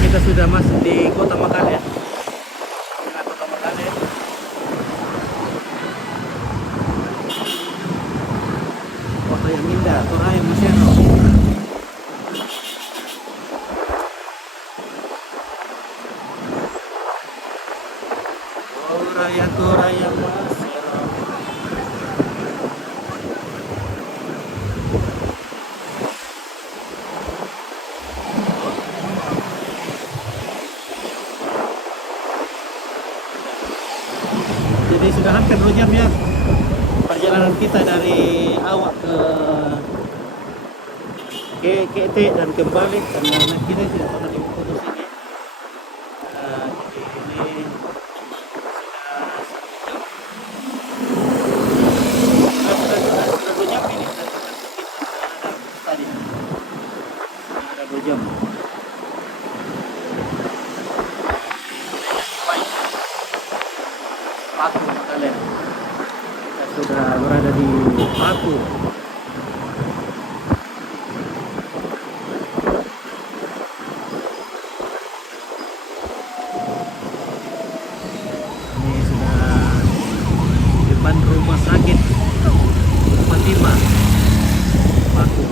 kita sudah masuk di Kota Makale ya. Tengah Kota Makale. Kota yang indah, Toraja Maseno. Toraja Maseno. Jadi sudah hampir 2 jam ya perjalanan kita dari Awak ke KT dan kembali karena anak kita tidak pernah diputus ini. Jadi ini sudah 2 jam ini tadi ada 2 jam. Baik. Paku kalian. Kita sudah berada di Paku. Ini sudah depan rumah sakit Fatima Paku.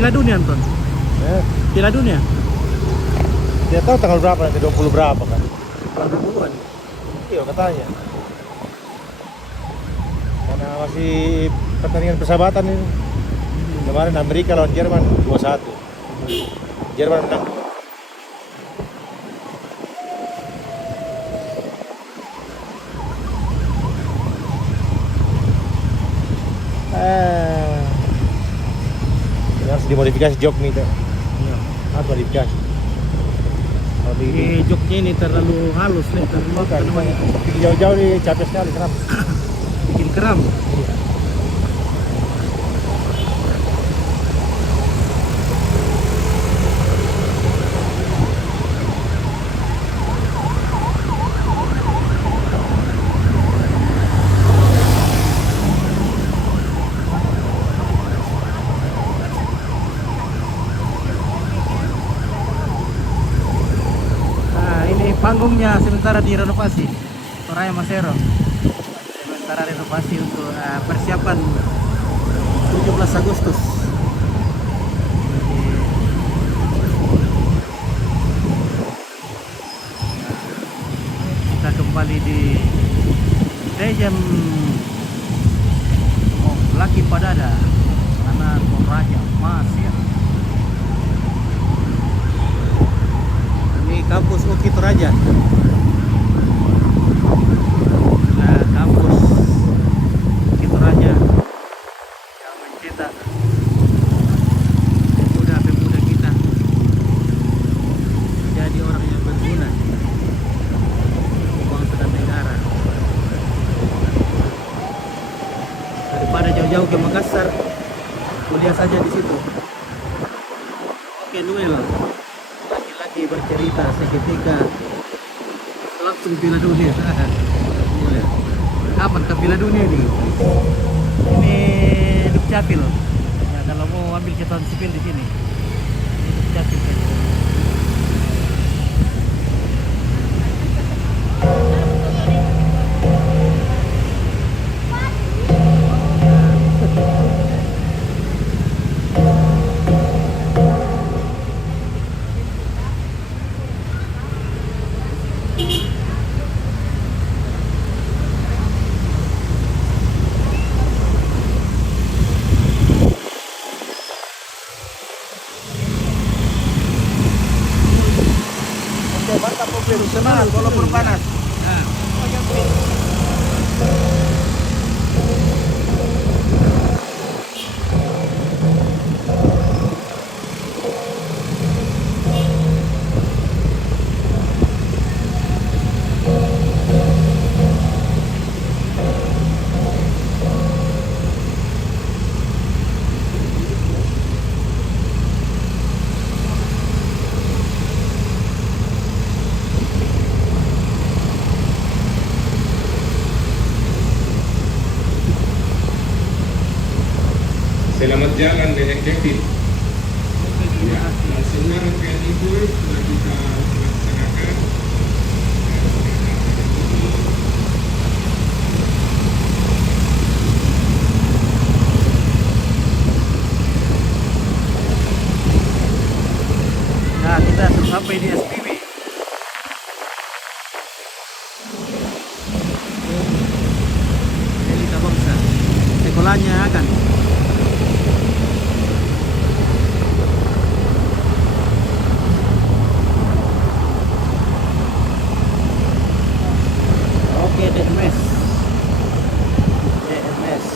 Piala Dunia Anton? Eh, Piala Dunia? dia tahu tanggal berapa nanti 20 berapa kan? 20-an. Iya katanya. Karena masih pertandingan persahabatan ini. Kemarin Amerika lawan Jerman 2-1. Jerman menang. Harus dimodifikasi jok nih tuh. Iya. Harus modifikasi. Kalau begini Joknya ini terlalu halus nih, terlalu apa namanya? jauh-jauh nih capek sekali kenapa? Bikin kram. Nah, ini panggungnya sementara direnovasi. Toraya Masero. Sementara renovasi untuk persiapan 17 Agustus. Jadi, kita kembali di Dejem Laki Padada, mana Toraja Mas ya. Ini kampus UKI Toraja. Nah, kampus UKI Toraja yang mencetak pemuda-pemuda kita menjadi orang yang berguna untuk bangsa dan negara. Daripada jauh-jauh ke Makassar, kuliah saja di situ. Oke, Noel. Laki-laki bercerita seketika langsung Piala Dunia. Boleh. Kapan ke Piala Dunia nih? Ini Dukcapil. Ya, kalau mau ambil catatan sipil di sini. Ini Dukcapil saja. Oke, mantap profesional walaupun panas. Selamat jalan dengan Kevin. Ya, semua rangkaian itu sudah kita laksanakan. Nah, kita sampai di SPW. Elita Bangsa. Sekolahnya akan. Oke, DMS. DMS.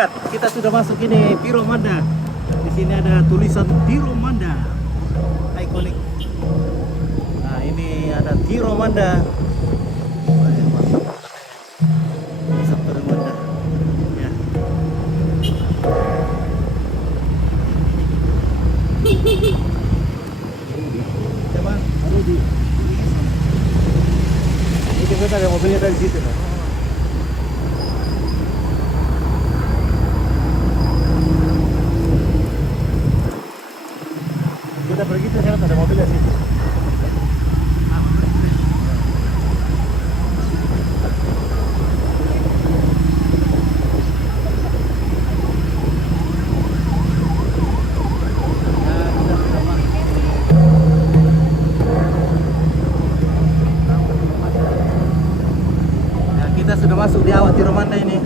Lihat, kita sudah masuk ini Piro Manda. Di sini ada tulisan Piro Manda. Ikonik. Nah, ini ada Piro Manda. Tulisan Piro Manda. Ya. Coba, di. Ini kita ada mobilnya dari situ, Pak. Kita pergi ke sana ada mobil di situ. Kita sudah masuk di awal Piro Manda ini.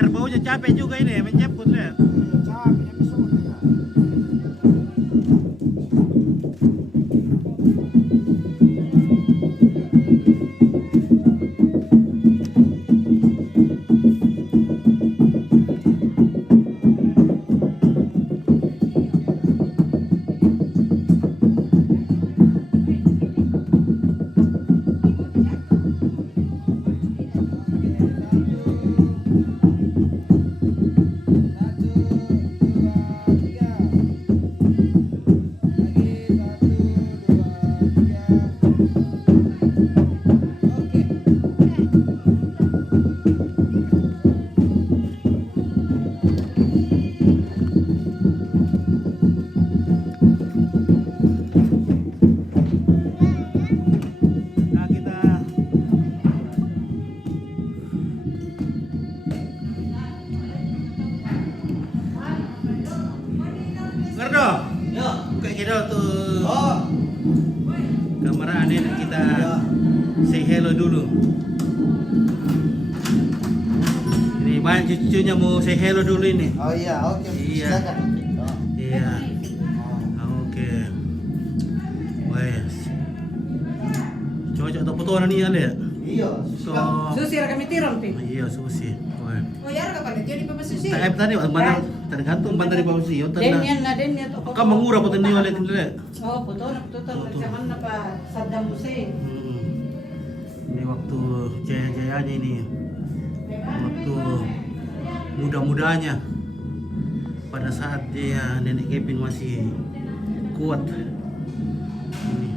kerbaunya capek juga ini menjemput lihat. Nah kita Gerdo, buka kita tuh kamera aneh kita say hello dulu. Ini banyak cucunya mau say hello dulu ini. Oh iya, oke. Iya. Silakan. Iya. Oke. Wes. Cocok foto nih ya? Iya. So, Susi kami tiram pi. iya susi. Wes. Oh ya, ka pala jadi pa susi. Tak tadi mana tergantung mana dari bawah sih. Denian na denian to. Kamu mengurah foto ini oleh tindre. Oh, foto na zaman na pa Saddam Hussein. Ini waktu jaya-jayanya ini. Waktu muda-mudanya. Pada saat dia nenek Kevin masih kuat. Ini.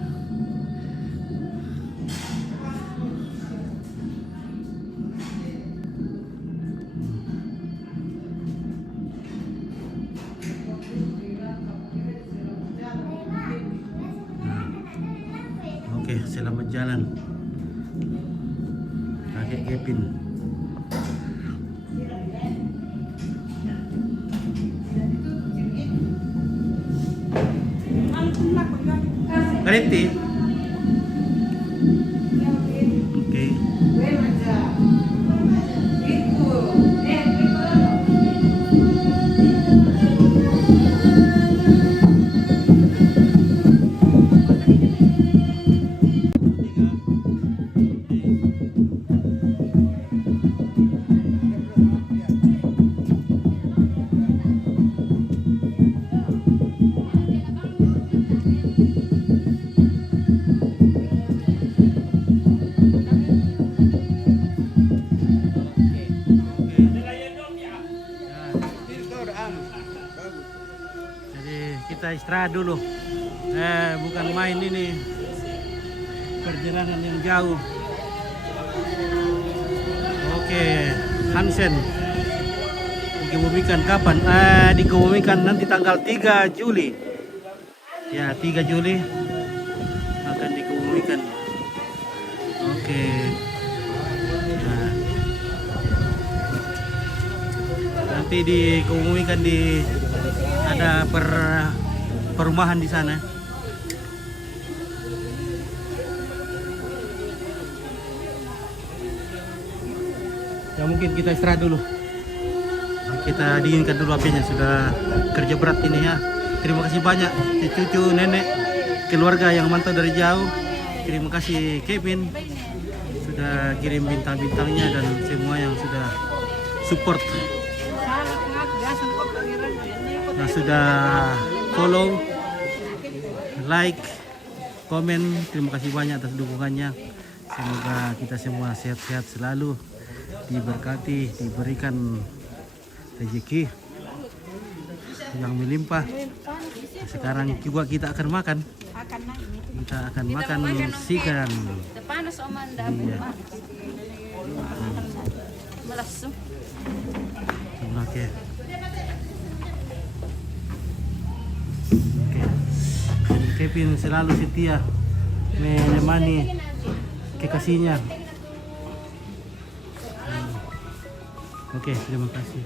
Oke, selamat jalan. Kakek Kevin. Berhenti. Oke. Jadi kita istirahat dulu. Bukan main ini. Perjalanan yang jauh. Oke, Hansen. Dikebumikan kapan? Dikebumikan nanti tanggal 3 Juli. Ya, 3 Juli akan dikebumikan. Oke. Nah. Nanti dikebumikan di ada perumahan di sana. Ya mungkin kita istirahat dulu. Kita dinginkan dulu apinya, sudah kerja berat ini ya. Terima kasih banyak cucu, nenek, keluarga yang mantau dari jauh. Terima kasih Kevin sudah kirim bintang-bintangnya dan semua yang sudah support. Yang sudah follow, like, komen. Terima kasih banyak atas dukungannya. Semoga kita semua sehat-sehat selalu, diberkati, diberikan rezeki yang melimpah. Sekarang juga kita akan makan. Kita akan makan sikan. Panas oman Iya. Malasu. Oke. Kevin selalu setia menemani kekasihnya. Oke, terima kasih.